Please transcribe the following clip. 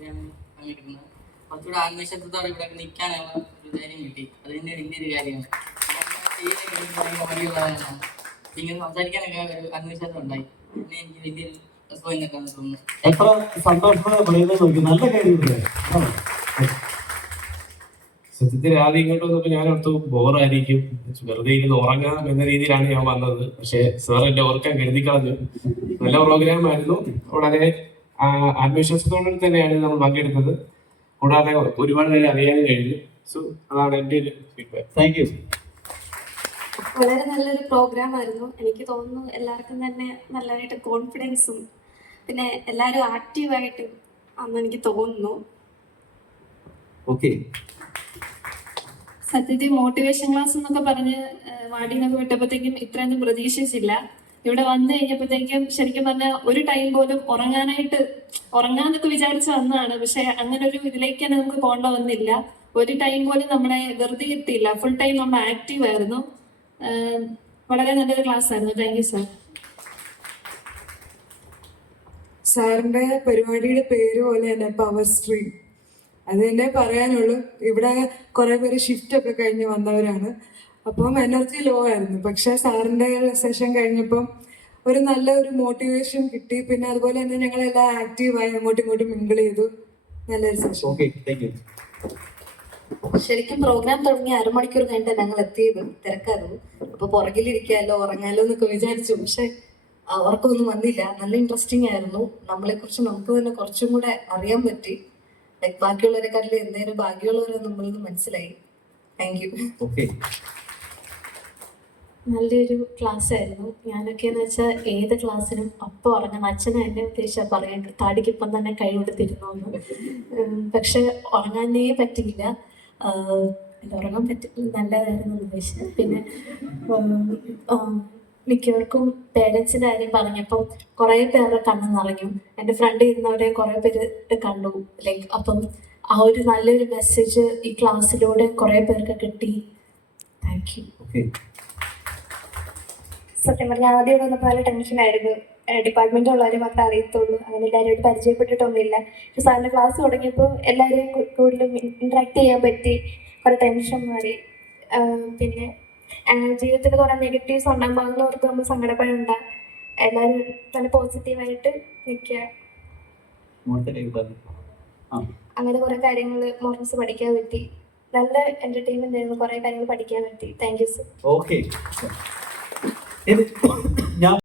Programme പങ്കെടുക്കുന്നത്. കുറച്ചുകൂടെ ആത്മവിശ്വാസത്തോടെ ഇവിടെ നിൽക്കാനുള്ള ഒരു ധൈര്യം കിട്ടി. അത് തന്നെ വലിയൊരു കാര്യമാണ്. മടിയുള്ളതാണ്. ഇങ്ങനെ സംസാരിക്കാനൊക്കെ ഒരു ആത്മവിശ്വാസം ഉണ്ടായി. പിന്നെ എനിക്ക് വലിയൊരു രസം എന്നൊക്കെ തോന്നുന്നു. എത്ര സന്തോഷത്തോടെ പറയുന്നത് നോക്കി, നല്ല കാര്യമില്ലേ? സത്യത്തിൽ ആദ്യം ഇങ്ങോട്ട് വന്നപ്പോൾ ഞാൻ ഓർത്തു ബോറായിരിക്കും, വെറുതെ ഇരുന്ന് ഉറങ്ങാം എന്ന രീതിയിലാണ് ഞാൻ വന്നത്. പക്ഷെ സാർ എന്നെ ഓർക്കാൻ കരുതി കളഞ്ഞു. നല്ല പ്രോഗ്രാം ആയിരുന്നു. വളരെ ആത്മവിശ്വാസത്തോടെ തന്നെയാണ് നമ്മൾ പങ്കെടുത്തത്. കൂടാതെ ഒരുപാട് പേര് അറിയാനും കഴിഞ്ഞു. സോ അതാണ് എൻ്റെ ഒരു ഫീഡ്ബാക്ക്. Thank you. വളരെ നല്ലൊരു പ്രോഗ്രാം ആയിരുന്നു. എനിക്ക് തോന്നുന്നു എല്ലാവർക്കും തന്നെ നല്ലതായിട്ട് കോൺഫിഡൻസും പിന്നെ എല്ലാവരും ആക്റ്റീവായിട്ട് ആണെന്ന് എനിക്ക് തോന്നുന്നു. ഓക്കെ, സത്യത്തിൽ മോട്ടിവേഷൻ ക്ലാസ് എന്നൊക്കെ പറഞ്ഞ് വാടിനൊക്കെ വിട്ടപ്പോഴത്തേക്കും ഇത്രയൊന്നും പ്രതീക്ഷിച്ചില്ല. ഇവിടെ വന്നു കഴിഞ്ഞപ്പോഴത്തേക്കും ശരിക്കും പറഞ്ഞാൽ ഒരു ടൈം പോലും ഉറങ്ങാന്നൊക്കെ വിചാരിച്ച് വന്നതാണ്. പക്ഷെ അങ്ങനെ ഒരു ഇതിലേക്ക് തന്നെ നമുക്ക് പോകേണ്ട വന്നില്ല. ഒരു ടൈം പോലും നമ്മളെ വെറുതെ എത്തിയില്ല. ഫുൾ ടൈം നമ്മൾ ആക്റ്റീവ് ആയിരുന്നു. വളരെ നല്ലൊരു ക്ലാസ് ആയിരുന്നു. Thank you sir. സാറിന്റെ പരിപാടിയുടെ പേര് പോലെ തന്നെ പവർ സ്ട്രീം, അത് തന്നെ പറയാനുള്ളൂ. ഇവിടെ കുറെ പേര് ഷിഫ്റ്റ് ഒക്കെ കഴിഞ്ഞ് വന്നവരാണ്. അപ്പം എനർജി ലോ ആയിരുന്നു. പക്ഷെ സാറിന്റെ സെഷൻ കഴിഞ്ഞപ്പം ഒരു നല്ല ഒരു മോട്ടിവേഷൻ കിട്ടി. പിന്നെ അതുപോലെ തന്നെ ഞങ്ങളെല്ലാം ആക്റ്റീവായി അങ്ങോട്ടും ഇങ്ങോട്ടും മിങ്കിൾ ചെയ്തു. നല്ലൊരു സെഷൻ. Okay, thank you. ശരിക്കും പ്രോഗ്രാം തുടങ്ങി അരമണിക്കൂർ കഴിഞ്ഞിട്ട് ഞങ്ങൾ എത്തിയത്. തിരക്കായിരുന്നു. അപ്പൊ പുറകിലിരിക്കാലോ ഉറങ്ങാലോ എന്നൊക്കെ വിചാരിച്ചു. പക്ഷെ അവർക്കൊന്നും വന്നില്ല. നല്ല ഇൻട്രസ്റ്റിംഗ് ആയിരുന്നു. നമ്മളെ കുറിച്ച് നമുക്ക് തന്നെ കുറച്ചും കൂടെ അറിയാൻ പറ്റി. ലൈക് ബാക്കിയുള്ളവരെക്കാട്ടിലും എന്തേലും ഭാഗ്യമുള്ളവരെ നമ്മളിന്ന് മനസ്സിലായി. Thank you. ഓക്കെ, നല്ലൊരു ക്ലാസ് ആയിരുന്നു. ഞാനൊക്കെ എന്ന് വെച്ചാൽ ഏത് ക്ലാസ്സിനും അപ്പം ഉറങ്ങുന്ന അച്ഛനെ എന്നെ ഉദ്ദേശിച്ചാൽ പറയാൻ താടിക്കിപ്പം തന്നെ കൈ കൊടുത്തിരുന്നു. പക്ഷെ ഉറങ്ങാനേ പറ്റിയില്ല. ഉറങ്ങാൻ പറ്റില്ല. നല്ലതായിരുന്നു ഉദ്ദേശിച്ചത്. പിന്നെ മിക്കവർക്കും പേരൻസിൻ്റെ കാര്യം പറഞ്ഞപ്പോൾ കുറേ പേരുടെ കണ്ണ് നിറഞ്ഞു. എൻ്റെ ഫ്രണ്ട് ഇരുന്നവരെ കുറേ പേര് കണ്ടു. ലൈക്ക് അപ്പം ആ ഒരു നല്ലൊരു മെസ്സേജ് ഈ ക്ലാസ്സിലൂടെ കുറേ പേർക്ക് കിട്ടി. Thank you. ഓക്കെ. സത്യം പറഞ്ഞാൽ ആദ്യം ഇവിടെ വന്നപ്പോൾ നല്ല ടെൻഷനായിരുന്നു. ഡിപ്പാർട്ട്മെൻറ്റുള്ളവരെ മാത്രമേ അറിയത്തുള്ളൂ. അങ്ങനെ എല്ലാവരുമായിട്ട് പരിചയപ്പെട്ടിട്ടൊന്നുമില്ല. പക്ഷെ സാറിൻ്റെ ക്ലാസ് തുടങ്ങിയപ്പോൾ എല്ലാവരെയും കൂടുതലും ഇൻട്രാക്ട് ചെയ്യാൻ പറ്റി. കുറേ ടെൻഷൻ മാറി. പിന്നെ ജീവിതത്തിൽ കുറേ നെഗറ്റീവ്സ് ഉണ്ടാകുമ്പോൾ അതിനോർത്ത് നമ്മൾ സങ്കടപ്പെടേണ്ട. എല്ലാവരും നല്ല പോസിറ്റീവായിട്ട് നിൽക്കുക. അങ്ങനെ കുറേ കാര്യങ്ങൾ മോർണിംഗ്സ് പഠിക്കാൻ പറ്റി. നല്ല എൻ്റർടൈൻമെൻ്റ് ആയിരുന്നു. കുറേ കാര്യങ്ങൾ പഠിക്കാൻ പറ്റി. Thank you sir. ഓക്കെ, ഞാൻ